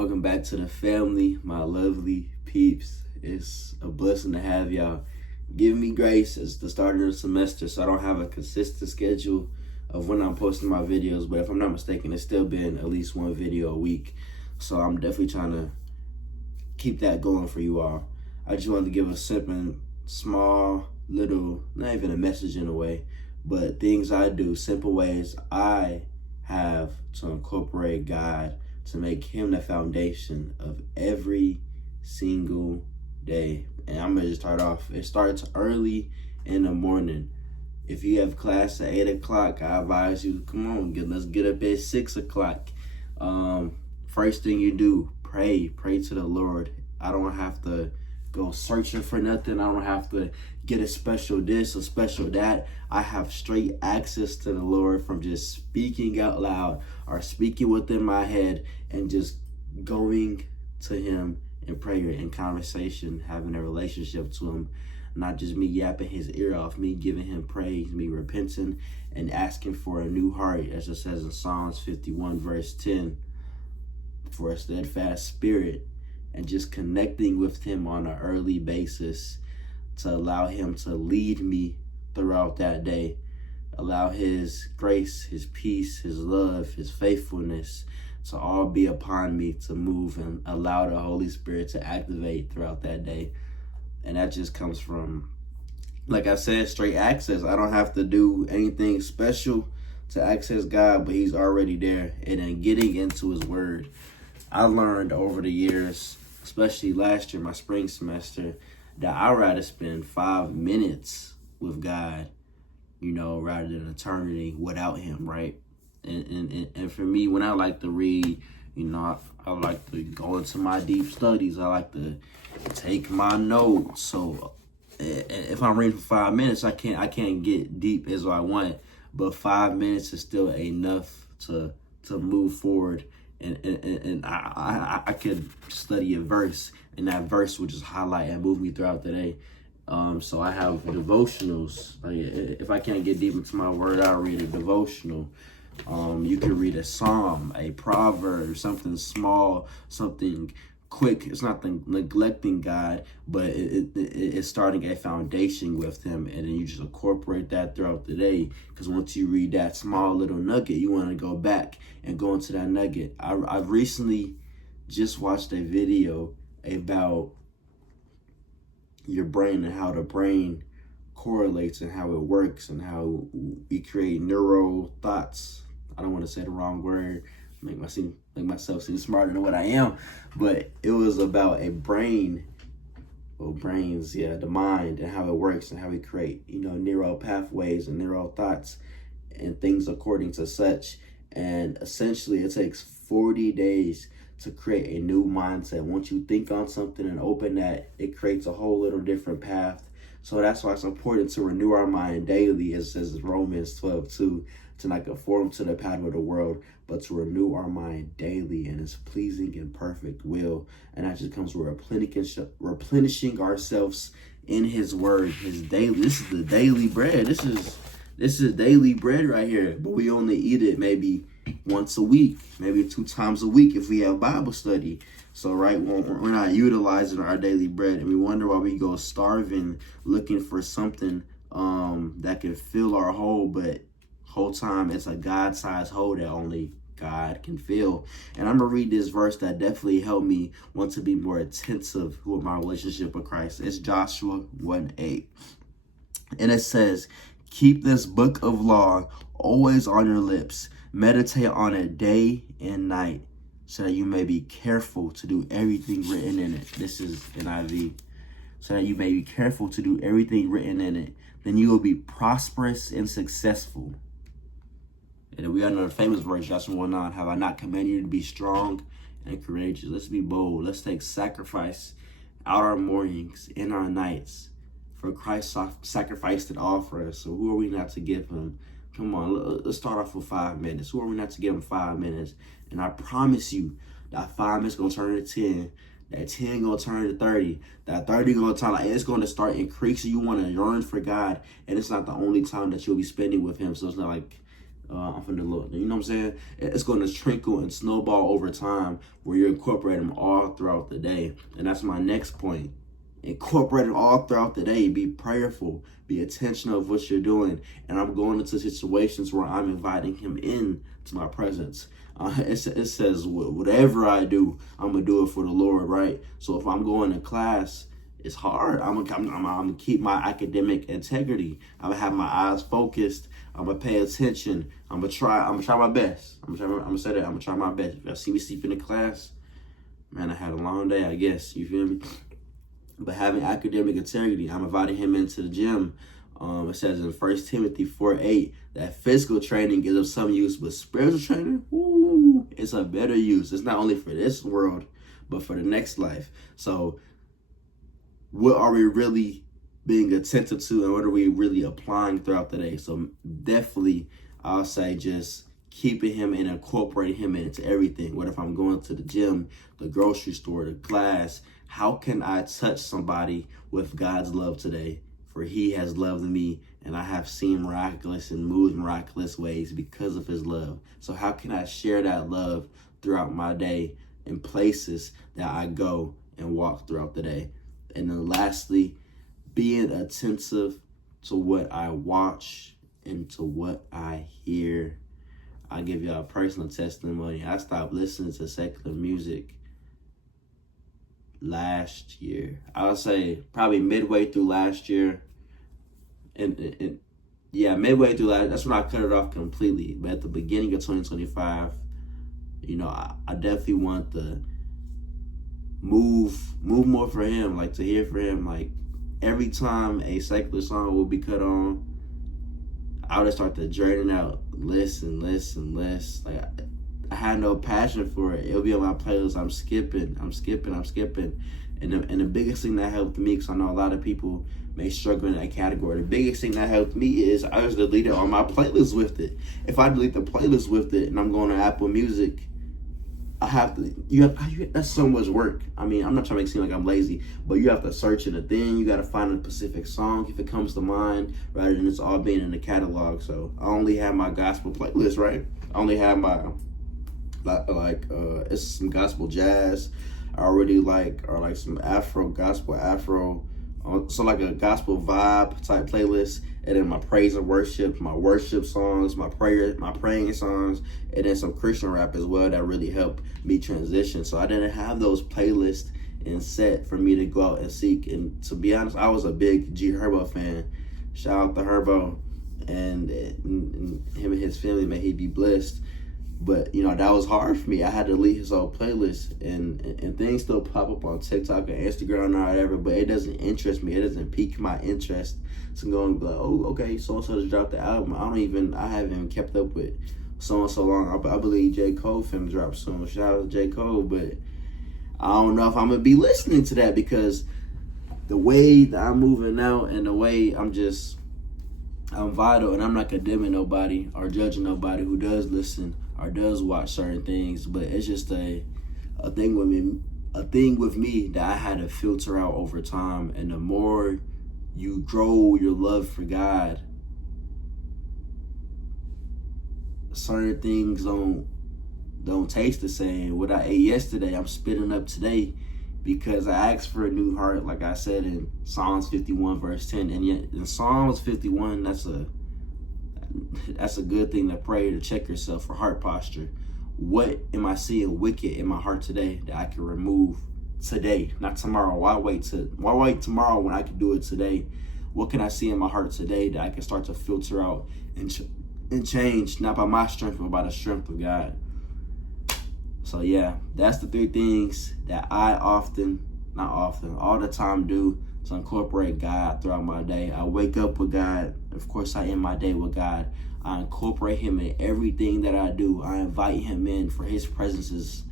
Welcome back to the family, my lovely peeps. It's a blessing to have y'all. Give me grace. It's the start of the semester, so I don't have a consistent schedule of when I'm posting my videos, but if I'm not mistaken, it's still been at least one video a week. So I'm definitely trying to keep that going for you all. I just wanted to give a simple, small, little, not even a message in a way, but things I do, simple ways I have to incorporate God to make him the foundation of every single day. And I'm gonna just start off. It starts early in the morning. If you have class at 8 o'clock, I advise you, come on, let's get up at 6 o'clock. First thing you do, pray to the Lord. I don't have to go searching for nothing. I don't have to get a special this or special that. I have straight access to the Lord from just speaking out loud or speaking within my head and just going to him in prayer, in conversation, having a relationship to him. Not just me yapping his ear off, me giving him praise, me repenting and asking for a new heart, as it says in Psalms 51 verse 10, for a steadfast spirit, and just connecting with him on an early basis to allow him to lead me throughout that day. Allow his grace, his peace, his love, his faithfulness to all be upon me to move, and allow the Holy Spirit to activate throughout that day. And that just comes from, like I said, straight access. I don't have to do anything special to access God, but he's already there. And then getting into his word. I learned over the years, especially last year, my spring semester, that I'd rather spend 5 minutes with God, rather than eternity without him, right? And for me, when I like to read, I like to go into my deep studies. I like to take my notes. So if I'm reading for 5 minutes, I can't get deep as I want. But 5 minutes is still enough to move forward. And I could study a verse, and that verse would just highlight and move me throughout the day. So I have devotionals. Like, if I can't get deep into my word, I'll read a devotional. You can read a psalm, a proverb, something small, something quick. It's not neglecting God, but it's starting a foundation with him, and then you just incorporate that throughout the day. Because once you read that small little nugget, you want to go back and go into that nugget. I've recently just watched a video about your brain and how the brain correlates and how it works and how we create neural thoughts. I don't want to say the wrong word, make myself seem smarter than what I am, but it was about a brain, the mind, and how it works and how we create, neural pathways and neural thoughts and things according to such. And essentially it takes 40 days to create a new mindset. Once you think on something and open that, it creates a whole little different path. So that's why it's important to renew our mind daily, as says in Romans 12:2, to not conform to the pattern of the world, but to renew our mind daily in his pleasing and perfect will. And that just comes with replenishing ourselves in his word, his daily. This is the daily bread. This is daily bread right here. But we only eat it maybe once a week, maybe 2 times a week if we have Bible study. So, right, we're not utilizing our daily bread, and we wonder why we go starving, looking for something that can fill our hole, but whole time it's a God-sized hole that only God can fill. And I'm going to read this verse that definitely helped me want to be more attentive with my relationship with Christ. It's Joshua 1:8. And it says, keep this book of law always on your lips. Meditate on it day and night, so that you may be careful to do everything written in it. This is NIV. So that you may be careful to do everything written in it. Then you will be prosperous and successful. And we got another famous verse, Joshua 1:9. Have I not commanded you to be strong and courageous? Let's be bold. Let's take sacrifice out our mornings, in our nights. For Christ sacrificed it all for us. So who are we not to give him? Come on, let's start off with 5 minutes. Who are we not to give him 5 minutes? And I promise you, that 5 minutes going to turn to 10. That 10 going to turn to 30. That 30 going to turn, it's going to start increasing. You want to yearn for God. And it's not the only time that you'll be spending with him. So it's not like I'm from the Lord. You know what I'm saying? It's going to trickle and snowball over time where you incorporate them all throughout the day. And that's my next point. Incorporate it all throughout the day. Be prayerful. Be intentional of what you're doing. And I'm going into situations where I'm inviting him in to my presence. It says, whatever I do, I'm going to do it for the Lord, right? So if I'm going to class, it's hard. I'm gonna keep my academic integrity. I'm gonna have my eyes focused. I'm gonna pay attention. I'm gonna try my best. I'm gonna say that. I'm gonna try my best. If y'all see me sleeping in class, man, I had a long day, I guess. You feel me? But having academic integrity, I'm inviting him into the gym. It says in 1 Timothy 4:8 that physical training is of some use, but spiritual training, ooh, it's a better use. It's not only for this world, but for the next life. So what are we really being attentive to, and what are we really applying throughout the day? So definitely, I'll say just keeping him and incorporating him into everything. What if I'm going to the gym, the grocery store, the class? How can I touch somebody with God's love today? For he has loved me, and I have seen miraculous and moved miraculous ways because of his love. So how can I share that love throughout my day in places that I go and walk throughout the day? And then lastly, being attentive to what I watch and to what I hear. I'll give y'all a personal testimony. I stopped listening to secular music last year. I would say probably midway through last year. And yeah, midway through last, that's when I cut it off completely. But at the beginning of 2025, you know, I definitely want to move more for him, like to hear for him. Like every time a secular song will be cut on, I would start to journey out listen. Like I had no passion for it. It'll be on my playlist. I'm skipping. And the biggest thing that helped me, because I know a lot of people may struggle in that category, the biggest thing that helped me is I just deleted all my playlists with it. If I delete the playlist with it and I'm going to Apple Music, that's so much work. I mean, I'm not trying to make it seem like I'm lazy, but you have to search it, and then you got to find a specific song if it comes to mind, rather than it's all being in the catalog. So I only have my gospel playlist, right? I only have my it's some gospel jazz I already like, or like some gospel afro. So like a gospel vibe type playlist, and then my praise and worship, my worship songs, my praying songs, and then some Christian rap as well that really helped me transition. So I didn't have those playlists in set for me to go out and seek. And to be honest, I was a big G Herbo fan. Shout out to Herbo and him and his family, may he be blessed. But, you know, that was hard for me. I had to delete his whole playlist, and things still pop up on TikTok or Instagram or whatever, but it doesn't interest me. It doesn't pique my interest to go and be like, oh, okay, so-and-so just dropped the album. I haven't even kept up with so-and-so long. I believe J. Cole finna drop soon. Shout out to J. Cole, but I don't know if I'm going to be listening to that, because the way that I'm moving now and the way I'm vital, and I'm not condemning nobody or judging nobody who does listen or does watch certain things, but it's just a thing with me that I had to filter out over time. And the more you grow your love for God, certain things don't taste the same. What I ate yesterday, I'm spitting up today, because I asked for a new heart, like I said in Psalms 51 verse 10. And yet in Psalms 51, that's a good thing to pray, to check yourself for heart posture. What am I seeing wicked in my heart today that I can remove today, not tomorrow? Why wait tomorrow when I can do it today? What can I see in my heart today that I can start to filter out and change, not by my strength, but by the strength of God? So yeah, that's the 3 things that I all the time do to incorporate God throughout my day. I wake up with God. Of course, I end my day with God. I incorporate him in everything that I do. I invite him in, for his presence is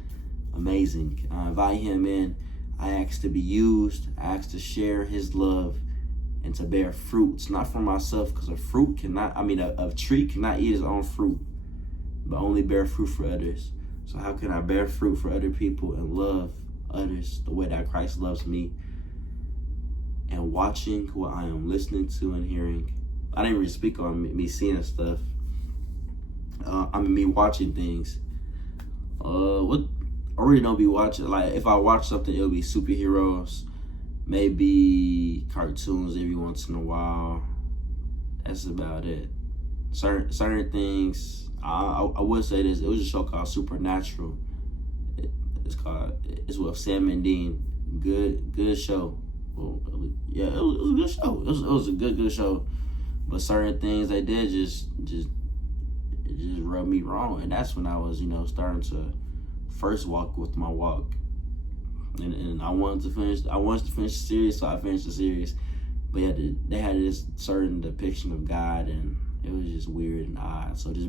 amazing. I invite him in. I ask to be used. I ask to share his love and to bear fruits, not for myself, because a tree cannot eat its own fruit, but only bear fruit for others. So how can I bear fruit for other people and love others the way that Christ loves me? And watching what I am listening to and hearing. I didn't really speak on me seeing stuff. Me watching things. What I really don't be watching. Like, if I watch something, it'll be superheroes, maybe cartoons every once in a while. That's about it. Certain things. I would say this. It was a show called Supernatural. It's with Sam and Dean. Good show. Well, yeah, it was a good show. It was a good show. But certain things they did just rubbed me wrong, and that's when I was starting to first walk with my walk. And I wanted to finish the series, so I finished the series. But yeah, they had this certain depiction of God, and it was just weird and odd. So just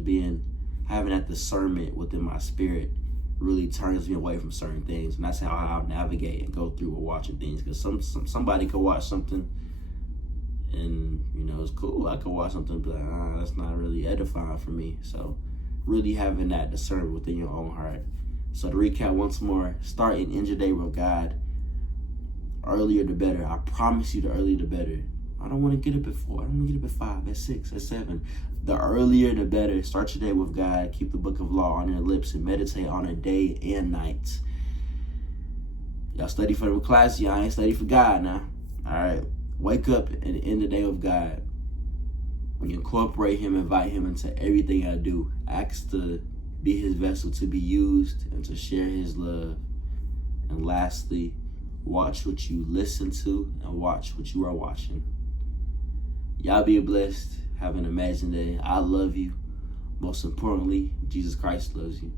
having that discernment within my spirit really turns me away from certain things, and that's how I'll navigate and go through with watching things. Because somebody could watch something, and it's cool. I could watch something, but that's not really edifying for me. So really having that discernment within your own heart. So to recap once more, start and end your day with God. Earlier the better. I promise you, the earlier the better. I don't want to get up at 4. I don't want to get up at 5, at 6, at 7. The earlier the better. Start your day with God. Keep the book of law on your lips and meditate on it day and night. Y'all study for the class. Y'all ain't study for God now. All right. Wake up and end the day with God. When you incorporate Him, invite Him into everything I do. Ask to be His vessel to be used and to share His love. And lastly, watch what you listen to and watch what you are watching. Y'all be blessed. Have an amazing day. I love you. Most importantly, Jesus Christ loves you.